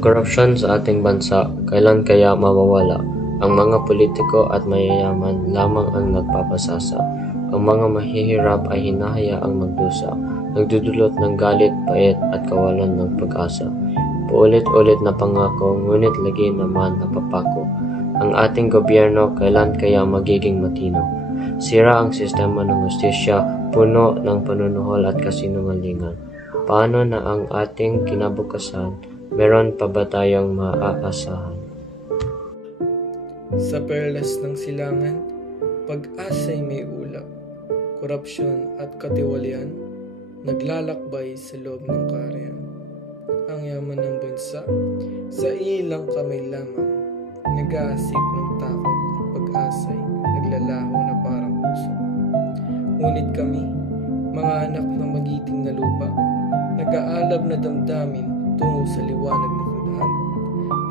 Korupsyon sa ating bansa, kailan kaya mawawala? Ang mga politiko at mayayaman lamang ang nagpapasasa. Ang mga mahihirap ay hinahayaang magdusa, nagdudulot ng galit, pait at kawalan ng pag-asa. Paulit-ulit na pangako, ngunit lagi naman napapako. Ang ating gobyerno, kailan kaya magiging matino? Sira ang sistema ng hustisya, puno ng panunuhol at kasinungalingan. Paano na ang ating kinabukasan? Meron pa ba tayong maaasahan? Sa perlas ng silangan, pag-asa'y may ulap, korupsyon at katiwalian, naglalakbay sa loob ng kaharian. Ang yaman ng bansa, sa ilang kamay lamang, nag-aasik ng takot at pag-asa'y naglalaho na parang puso. Ngunit kami, mga anak ng magiting na lupa, nag-aalab na damdamin tungo sa liwanag na tadhana.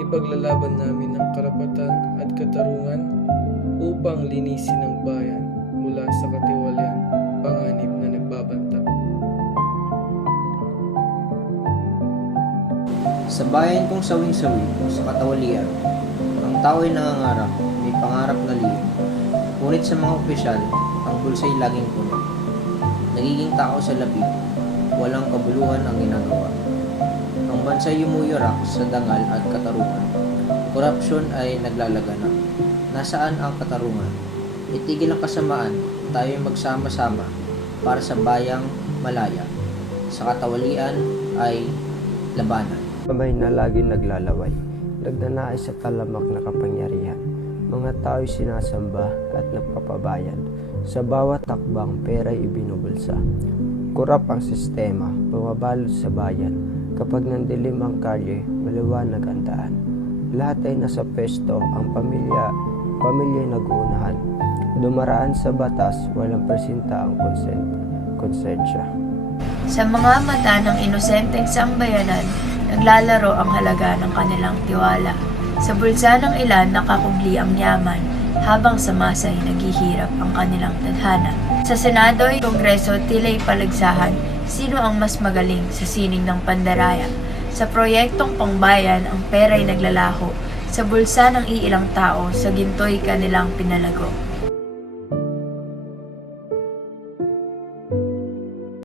Ipaglalaban namin ang karapatan at katarungan upang linisin ang bayan mula sa katiwalian, panganib na nagbabanta. Sa bayan kong sawing-sawi sa katawalian, ang tao ay nangangarap, may pangarap na lihim. Ngunit sa mga opisyal, ang bulsa'y laging puno. Nagiging tao sa labi, walang kabuluhan ang ginagawa. Ang bansa'y yumuyurak sa dangal at katarungan. Korupsyon ay naglalaganap. Nasaan ang katarungan? Itigil ang kasamaan, tayo'y magsama-sama para sa bayang malaya. Sa katawalian ay labanan. Kamay na laging naglalaway, nagnanais sa talamak na kapangyarihan. Mga tao'y sinasamba at nagpapabayad. Sa bawat takbang pera'y ibinubulsa. Kurap ang sistema, bumabalot sa bayan. Kapag nandilim ang kalye, maliwanag ang daan. Lahat ay nasa pwesto, ang pamilya'y nag-uunahan. Dumaraan sa batas, walang presinta ang konsensya. Sa mga mata ng inosenteng sambayanan, naglalaro ang halaga ng kanilang tiwala. Sa bulsa ng ilan nakakugli ang yaman, habang sa masa'y naghihirap ang kanilang tadhana. Sa Senado at Kongreso tila'y palagsahan, sino ang mas magaling sa sining ng pandaraya. Sa proyektong pangbayan, ang pera'y naglalaho, sa bulsa ng iilang tao, sa ginto'y kanilang pinalago.